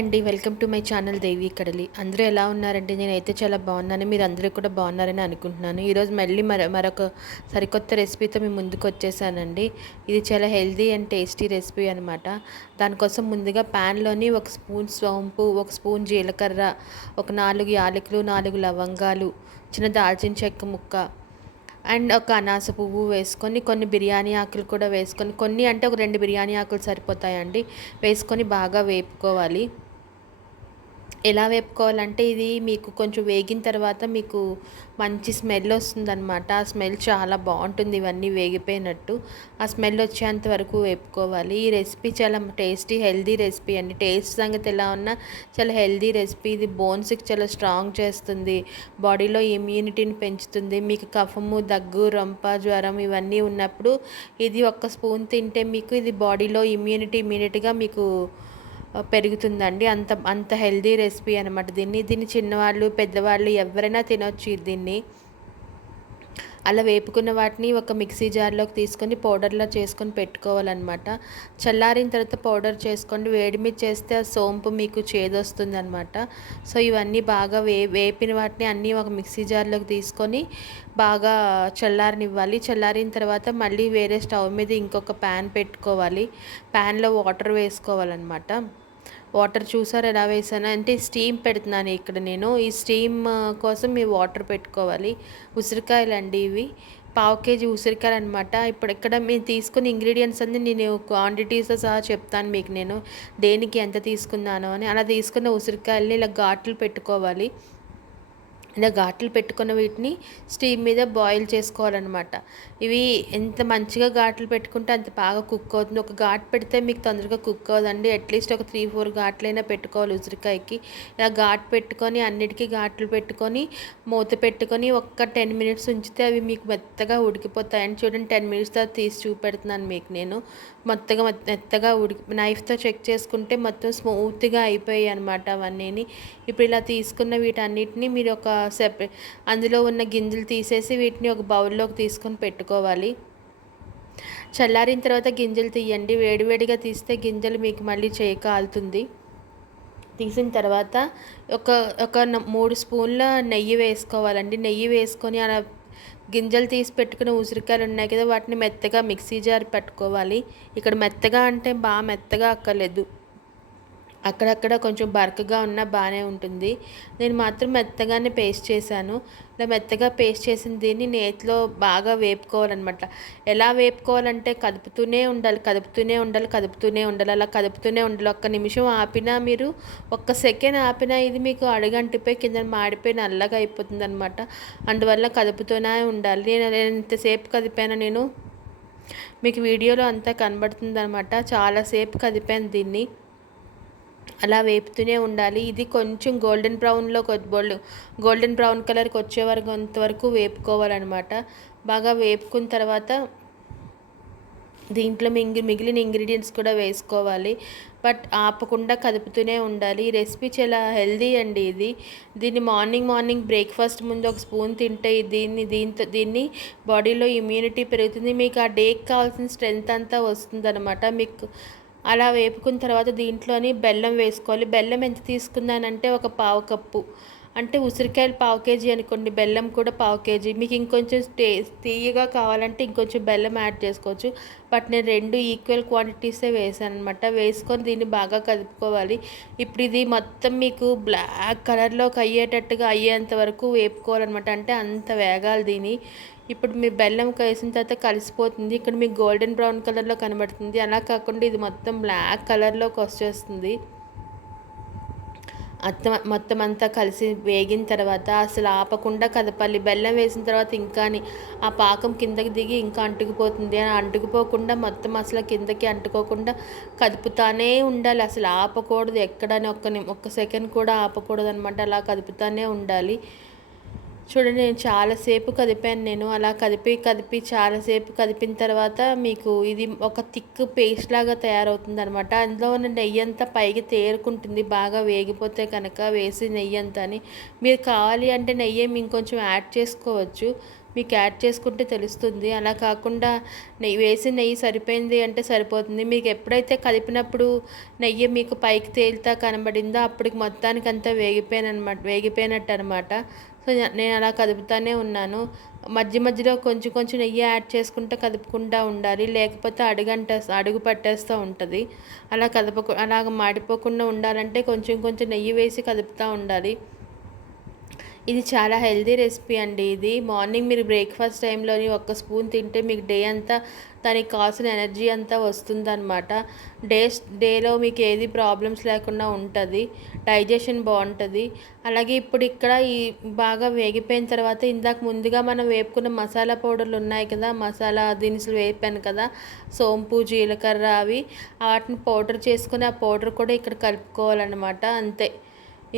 అండి. Welcome to my channel దేవి కడలి. అందరూ ఎలా ఉన్నారండి? నేనైతే చాలా బాగున్నాను. మీరు అందరూ కూడా బాగున్నారని అనుకుంటున్నాను. ఈరోజు మళ్ళీ మరొక సరికొత్త రెసిపీతో మీ ముందుకు వచ్చేసానండి. ఇది చాలా హెల్తీ అండ్ టేస్టీ రెసిపీ అనమాట. దానికోసం ముందుగా ప్యాన్లోని ఒక స్పూన్ సోంపు, ఒక స్పూన్ జీలకర్ర, ఒక 4 యాలకులు, 4 లవంగాలు, చిన్న దాల్చిన చెక్క ముక్క అండ్ ఒక అనాస పువ్వు వేసుకొని, కొన్ని బిర్యానీ ఆకులు కూడా వేసుకొని, కొన్ని అంటే ఒక 2 బిర్యానీ ఆకులు సరిపోతాయండి, వేసుకొని బాగా వేపుకోవాలి. ఎలా వేపుకోవాలంటే ఇది మీకు కొంచెం వేగిన తర్వాత మీకు మంచి స్మెల్ వస్తుందన్నమాట. ఆ స్మెల్ చాలా బాగుంటుంది ఇవన్నీ వేగిపోయినట్టు. ఆ స్మెల్ వచ్చేంత వరకు వేపుకోవాలి. ఈ రెసిపీ చాలా టేస్టీ హెల్దీ రెసిపీ అండి. టేస్ట్ సంగతి ఎలా ఉన్నా చాలా హెల్దీ రెసిపీ. ఇది బోన్స్కి చాలా స్ట్రాంగ్ చేస్తుంది, బాడీలో ఇమ్యూనిటీని పెంచుతుంది. మీకు కఫము, దగ్గు, రొంప, జ్వరం ఇవన్నీ ఉన్నప్పుడు ఇది ఒక్క స్పూన్ తింటే మీకు ఇది బాడీలో ఇమ్యూనిటీగా మీకు పెరుగుతుందండి. అంత అంత హెల్దీ రెసిపీ అనమాట. దీన్ని చిన్నవాళ్ళు, పెద్దవాళ్ళు ఎవరైనా తినొచ్చు దీన్ని. అలా వేపుకున్న వాటిని ఒక మిక్సీ జార్లోకి తీసుకొని పౌడర్లా చేసుకొని పెట్టుకోవాలన్నమాట. చల్లారిన తర్వాత పౌడర్ చేసుకోండి. వేడి మీద చేస్తే ఆ సోంపు మీకు చేదొస్తుంది అనమాట. సో ఇవన్నీ బాగా వేపిన వాటిని అన్నీ ఒక మిక్సీ జార్లోకి తీసుకొని బాగా చల్లారనివ్వాలి. చల్లారిన తర్వాత మళ్ళీ వేరే స్టవ్ మీద ఇంకొక ప్యాన్ పెట్టుకోవాలి. ప్యాన్లో వాటర్ వేసుకోవాలన్నమాట. వాటర్ చూసారు ఎలా వేసాను అంటే స్టీమ్ పెడుతున్నాను ఇక్కడ నేను. ఈ స్టీమ్ కోసం ఈ వాటర్ పెట్టుకోవాలి. ఉసిరికాయలు అండి ఇవి, 1/2 kg ఉసిరికాయలు అనమాట. ఇప్పుడు ఇక్కడ మేము తీసుకున్న ఇంగ్రీడియంట్స్ అన్నీ నేను క్వాంటిటీస్తో సహా చెప్తాను మీకు, నేను దేనికి ఎంత తీసుకున్నాను అని. అలా తీసుకున్న ఉసిరికాయలని ఇలా ఘాట్లు పెట్టుకోవాలి. ఇలా ఘాట్లు పెట్టుకున్న వీటిని స్టీమ్ మీద బాయిల్ చేసుకోవాలన్నమాట. ఇవి ఎంత మంచిగా ఘాట్లు పెట్టుకుంటే అంత బాగా కుక్ అవుతుంది. ఒక ఘాటు పెడితే మీకు తొందరగా కుక్ అవ్వదండి. అట్లీస్ట్ ఒక 3-4 ఘాట్లైనా పెట్టుకోవాలి ఉసిరికాయకి. ఇలా ఘాటు పెట్టుకొని అన్నిటికీ ఘాట్లు పెట్టుకొని మూత పెట్టుకొని ఒక 10 minutes ఉంచితే అవి మీకు మెత్తగా ఉడికిపోతాయని. చూడండి, 10 minutes తర్వాత తీసి చూపెడుతున్నాను మీకు నేను. మెత్తగా నైఫ్తో చెక్ చేసుకుంటే మొత్తం స్మూత్గా అయిపోయాయి అనమాట అవన్నీ. ఇప్పుడు ఇలా తీసుకున్న వీటన్నిటిని మీరు ఒక అందులో ఉన్న గింజలు తీసేసి వీటిని ఒక బౌల్లోకి తీసుకొని పెట్టుకోవాలి. చల్లారిన తర్వాత గింజలు తీయండి. వేడివేడిగా తీస్తే గింజలు మీకు మళ్ళీ చేయి కాలుతుంది. తీసిన తర్వాత ఒక ఒక 3 స్పూన్ల నెయ్యి వేసుకోవాలండి. నెయ్యి వేసుకొని అలా గింజలు తీసి పెట్టుకున్న ఉసిరికాయలు ఉన్నాయి కదా, వాటిని మెత్తగా మిక్సీ జార్ పెట్టుకోవాలి. ఇక్కడ మెత్తగా అంటే బాగా మెత్తగా అక్కర్లేదు, అక్కడక్కడ కొంచెం బరకగా ఉన్నా బాగానే ఉంటుంది. నేను మాత్రం మెత్తగానే పేస్ట్ చేశాను. ఇలా మెత్తగా పేస్ట్ చేసిన దీన్ని నేతిలో బాగా వేపుకోవాలన్నమాట. ఎలా వేపుకోవాలంటే కదుపుతూనే ఉండాలి. అలా కదుపుతూనే ఉండాలి. ఒక్క నిమిషం ఆపినా, మీరు ఒక్క సెకండ్ ఆపినా ఇది మీకు అడుగంటిపోయి కింద మాడిపోయి నల్లగా అయిపోతుంది అనమాట. అందువల్ల కదుపుతూనే ఉండాలి. నేను ఎంతసేపు కదిపాను నేను మీకు వీడియోలో అంతా కనబడుతుంది అనమాట. చాలాసేపు కదిపాను దీన్ని. అలా వేపుతూనే ఉండాలి. ఇది కొంచెం గోల్డెన్ బ్రౌన్ కలర్కి వచ్చే వరకు వేపుకోవాలన్నమాట. బాగా వేపుకున్న తర్వాత దీంట్లో మిగిలిన ఇంగ్రీడియంట్స్ కూడా వేసుకోవాలి. బట్ ఆపకుండా కదుపుతూనే ఉండాలి. ఈ రెసిపీ చాలా హెల్దీ అండి. దీన్ని మార్నింగ్ బ్రేక్ఫాస్ట్ ముందు ఒక స్పూన్ తింటే దీన్ని బాడీలో ఇమ్యూనిటీ పెరుగుతుంది. మీకు ఆ డేకి కావాల్సిన స్ట్రెంగ్త్ అంతా వస్తుందన్నమాట. మీకు అలా వేపుకున్న తర్వాత దీంట్లోని బెల్లం వేసుకోవాలి. బెల్లం ఎంత తీసుకున్నానంటే ఒక 1/2 కప్పు, అంటే ఉసిరికాయలు 1/2 kg అనుకోండి, బెల్లం కూడా 1/2 kg. మీకు ఇంకొంచెం తీయగా కావాలంటే ఇంకొంచెం బెల్లం యాడ్ చేసుకోవచ్చు. బట్ నేను 2 ఈక్వల్ క్వాంటిటీసే వేసాను అనమాట. వేసుకొని దీన్ని బాగా కలుపుకోవాలి. ఇప్పుడు ఇది మొత్తం మీకు బ్లాక్ కలర్లోకి అయ్యేంత వరకు వేపుకోవాలన్నమాట. అంటే అంత వేగాలి దీన్ని. ఇప్పుడు మీ బెల్లం వేసిన తర్వాత కలిసిపోతుంది. ఇక్కడ మీకు గోల్డెన్ బ్రౌన్ కలర్లో కనబడుతుంది. అలా కాకుండా ఇది మొత్తం బ్లాక్ కలర్లోకి వచ్చేస్తుంది. మొత్తం అంతా కలిసి వేగిన తర్వాత అసలు ఆపకుండా కదపాలి. బెల్లం వేసిన తర్వాత ఇంకా ఆ పాకం కిందకి దిగి ఇంకా అంటుకుపోతుంది. అని అంటుకుపోకుండా మొత్తం అసలు కిందకి అంటుకోకుండా కదుపుతానే ఉండాలి. అసలు ఆపకూడదు. ఎక్కడని ఒక్క సెకండ్ కూడా ఆపకూడదు అనమాట. అలా కదుపుతానే ఉండాలి. చూడండి, నేను చాలాసేపు కదిపాను. నేను అలా కదిపి చాలాసేపు కదిపిన తర్వాత మీకు ఇది ఒక థిక్ పేస్ట్ లాగా తయారవుతుంది అనమాట. అందులో ఉన్న నెయ్యి అంతా పైకి తేరుకుంటుంది బాగా వేగిపోతే కనుక వేసి నెయ్యి అంతా. మీరు కావాలి అంటే నెయ్యి ఇంకొంచెం యాడ్ చేసుకోవచ్చు. మీకు యాడ్ చేసుకుంటే తెలుస్తుంది. అలా కాకుండా వేసిన నెయ్యి సరిపోయింది అంటే సరిపోతుంది. మీకు ఎప్పుడైతే కలిపినప్పుడు నెయ్యి మీకు పైకి తేలుతా కనబడిందో అప్పటికి మొత్తానికంతా వేగిపోయినట్టు అనమాట. సో నేను అలా కదుపుతానే ఉన్నాను. మధ్య మధ్యలో కొంచెం కొంచెం నెయ్యి యాడ్ చేసుకుంటూ కదుపుకుంటూ ఉండాలి. లేకపోతే అడుగు పట్టేస్తూ ఉంటుంది. అలాగ మాడిపోకుండా ఉండాలంటే కొంచెం కొంచెం నెయ్యి వేసి కదుపుతూ ఉండాలి. ఇది చాలా హెల్తీ రెసిపీ అండి. ఇది మార్నింగ్ మీరు బ్రేక్ఫాస్ట్ టైంలోని ఒక్క స్పూన్ తింటే మీకు డే అంతా దానికి కావాల్సిన ఎనర్జీ అంతా వస్తుందన్నమాట. డేలో మీకు ఏది ప్రాబ్లమ్స్ లేకుండా ఉంటుంది. డైజెషన్ బాగుంటుంది. అలాగే ఇప్పుడు ఇక్కడ ఈ బాగా వేగిపోయిన తర్వాత ఇందాక ముందుగా మనం వేపుకున్న మసాలా పౌడర్లు ఉన్నాయి కదా, మసాలా దినుసులు వేపాను కదా, సోంపు జీలకర్ర అవి, వాటిని పౌడర్ చేసుకుని ఆ పౌడర్ కూడా ఇక్కడ కలుపుకోవాలన్నమాట.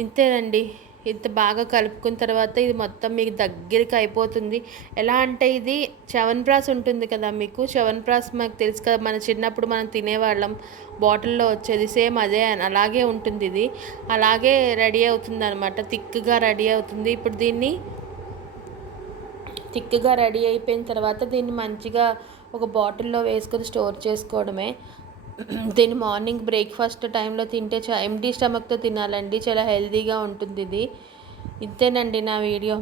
ఇంతేనండి. ఇంత బాగా కలుపుకున్న తర్వాత ఇది మొత్తం మీకు దగ్గరికి అయిపోతుంది. ఎలా అంటే ఇది చ్యవన్ప్రాష్ ఉంటుంది కదా, మీకు చ్యవన్ప్రాష్ మాకు తెలుసు కదా, మన చిన్నప్పుడు మనం తినేవాళ్ళం, బాటిల్లో వచ్చేది సేమ్ అదే అలాగే ఉంటుంది. ఇది అలాగే రెడీ అవుతుంది అనమాట. థిక్గా రెడీ అవుతుంది. ఇప్పుడు థిక్గా రెడీ అయిపోయిన తర్వాత దీన్ని మంచిగా ఒక బాటిల్లో వేసుకొని స్టోర్ చేసుకోవడమే. దీన్ని మార్నింగ్ బ్రేక్ఫాస్ట్ టైంలో తింటే ఎంప్టీ స్టమక్తో తినాలండి. చాలా హెల్తీగా ఉంటుంది ఇది. ఇంతేనండి నా వీడియో.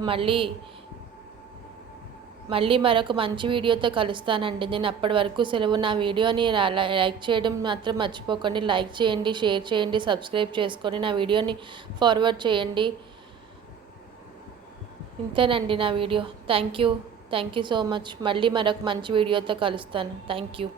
మళ్ళీ మరొక మంచి వీడియోతో కలుస్తానండి. నేను అప్పటి వరకు సెలవు. నా వీడియోని లైక్ చేయడం మాత్రం మర్చిపోకండి. లైక్ చేయండి, షేర్ చేయండి, సబ్స్క్రైబ్ చేసుకొని నా వీడియోని ఫార్వర్డ్ చేయండి. ఇంతేనండి నా video. Thank you so much. మళ్ళీ మరొక మంచి వీడియోతో కలుస్తాను. Thank you.